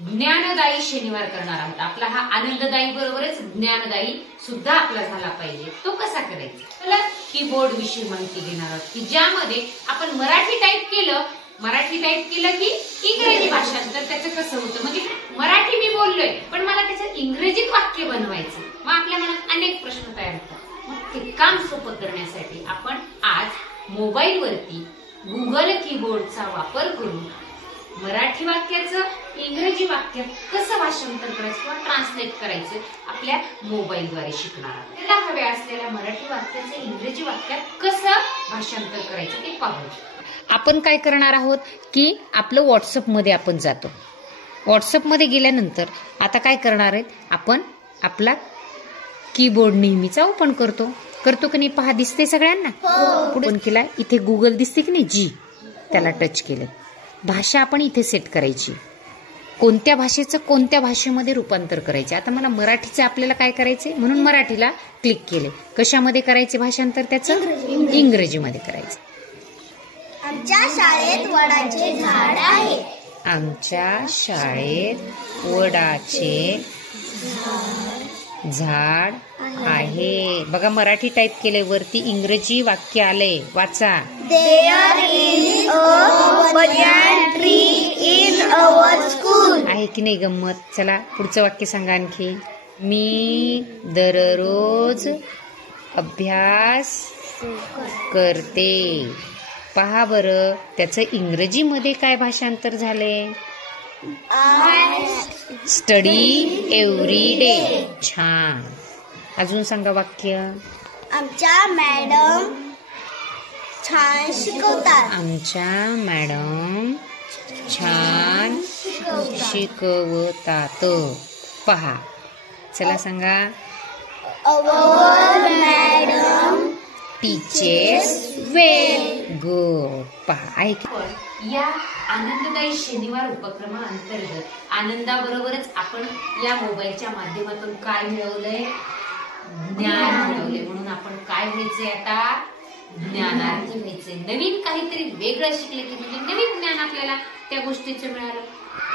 ज्ञानदायी शनिवार करणार आहोत. आपला हा आनंददायी बरोबरच ज्ञानदायी सुद्धा आपला झाला पाहिजे. तो कसा करायचा? चला कीबोर्ड विषयी माहिती घेणार आहोत की ज्यामध्ये आपण मराठी टाईप केलं की इंग्रजी भाषांतर त्याचं कसं होतं. म्हणजे मराठी मी बोललोय पण मला त्याचं इंग्रजीत वाक्य बनवायचं. मग आपल्या मनात अनेक प्रश्न तयार होतात. मग ते काम सोपं करण्यासाठी आपण आज मोबाईलवरती गुगल कीबोर्डचा वापर करून मराठी वाक्याचं इंग्रजी वाक्यात कसं भाषांतर करायचं किंवा ट्रान्सलेट करायचं आपल्या मोबाईलद्वारे शिकणार आहोत. त्याला हव्या असलेल्या मराठी वाक्याचं इंग्रजी वाक्यात कसं भाषांतर करायचं ते पाहू. आपण काय करणार आहोत की आपलं व्हॉट्सअपमध्ये आपण जातो. व्हॉट्सअपमध्ये गेल्यानंतर आता काय करणार आहेत आपण आपला कीबोर्ड नेहमीचा ओपन करतो की नाही. पहा दिसते सगळ्यांना. पुढे केला इथे गुगल दिसते की नाही जी, त्याला टच केलं. भाषा आपण इथे सेट करायची. कोणत्या भाषेचं कोणत्या भाषेमध्ये रूपांतर करायचे. आता मला मराठीचं आपल्याला काय करायचे म्हणून मराठीला क्लिक केले. कशामध्ये करायचे भाषांतर त्याचं? इंग्रजीमध्ये करायचं. आमच्या शाळेत वडाचे झाड आहे. आमच्या शाळेत वडाचे झाड आहे. बघा मराठी टाईप केले, वरती इंग्रजी वाक्य आले, वाचा. There is a banyan tree in our school. आहे की नाही गंमत. चला पुढचं वाक्य सांगा आणखी. मी दररोज अभ्यास करते. पहा बरं त्याचं इंग्रजीमध्ये काय भाषांतर झाले. Study every day. छान. अजून सांगा वाक्य. आमच्या मॅडम छान शिकवतात. आमच्या मॅडम छान शिकवतात. पहा. चला सांगा. Our madam teachers well. Good. पहा ऐक. या आनंददायी शनिवार उपक्रमाअंतर्गत आनंदाबरोबरच आपण या मोबाईलच्या माध्यमातून काय मिळवलंय? ज्ञान मिळवले. म्हणून आपण काय व्हायचंय आता? ज्ञानार्थी व्हायचंय. नवीन काहीतरी वेगळं शिकले की म्हणजे नवीन ज्ञान आपल्याला त्या गोष्टीचं मिळालं.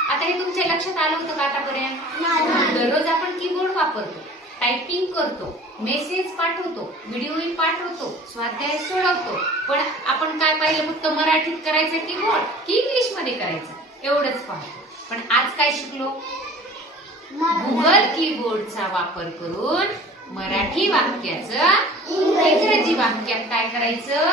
आता हे तुमच्या लक्षात आलं होतं का आतापर्यंत? दररोज आपण कीबोर्ड वापरतो, टायपिंग करतो, मेसेज पाठवतो, व्हिडिओ पाठवतो, स्वाध्याय सोडवतो. पण आपण काय पाहिलं? फक्त मराठीत करायचं कीबोर्ड की इंग्लिश मध्ये करायचं एवढंच पाहतो. पण आज काय शिकलो? गुगल कीबोर्डचा वापर करून मराठी वाक्याचं इंग्रजी वाक्यात काय करायचं?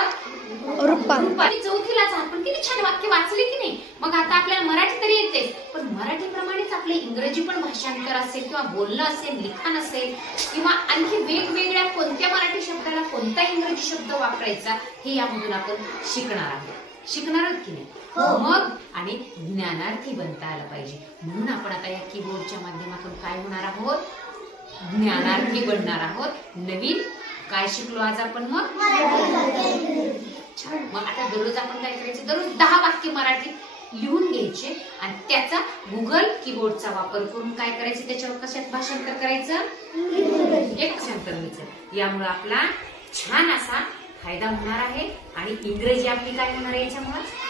रूपांतर. चौथीलाच आपण किती छान वाक्य वाचले की नाही. मग आता आपल्याला मराठी तरी येते पण मराठीप्रमाणेच आपले इंग्रजी पण भाषांतर असेल किंवा बोलणं असेल, लिखाण असेल किंवा आणखी वेगवेगळ्या कोणत्या मराठी शब्दाला कोणता इंग्रजी शब्द वापरायचा हे यामधून आपण शिकणार आहोत की नाही. मग आणि ज्ञानार्थी बनता आलं पाहिजे. म्हणून आपण आता या कीबोर्डच्या माध्यमातून काय होणार आहोत? ज्ञानार्थी बनणार आहोत. नवीन काय शिकलो आज आपण? मग छान. मग आता दररोज आपण काय करायचं? दररोज 10 वाक्य मराठीत लिहून घ्यायचे आणि त्याचा गुगल कीबोर्डचा वापर करून काय करायचं? त्याच्यावर कशात भाषांतर करायचं? एक भाषांतर व्हायचं. यामुळे आपला छान असा फायदा होणार आहे आणि इंग्रजी आपली काय होणार आहे? याच्यामुळे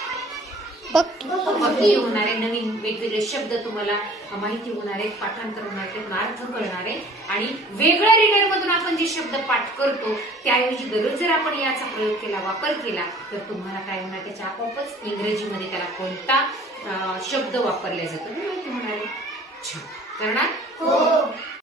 पक्की होणार आहे. नवीन वेगवेगळे शब्द तुम्हाला माहिती होणार आहेत, पाठांतर होणार आहे, अर्थ कळणार आहे. आणि वेगळ्या रीडर मधून आपण जे शब्द पाठ करतो त्याऐवजी दररोज जर आपण याचा प्रयोग केला, वापर केला तर तुम्हाला काय होणार? त्याच्या आपोआपच इंग्रजीमध्ये त्याला कोणता शब्द वापरला जातो हे माहिती होणार आहे. छान. करणार?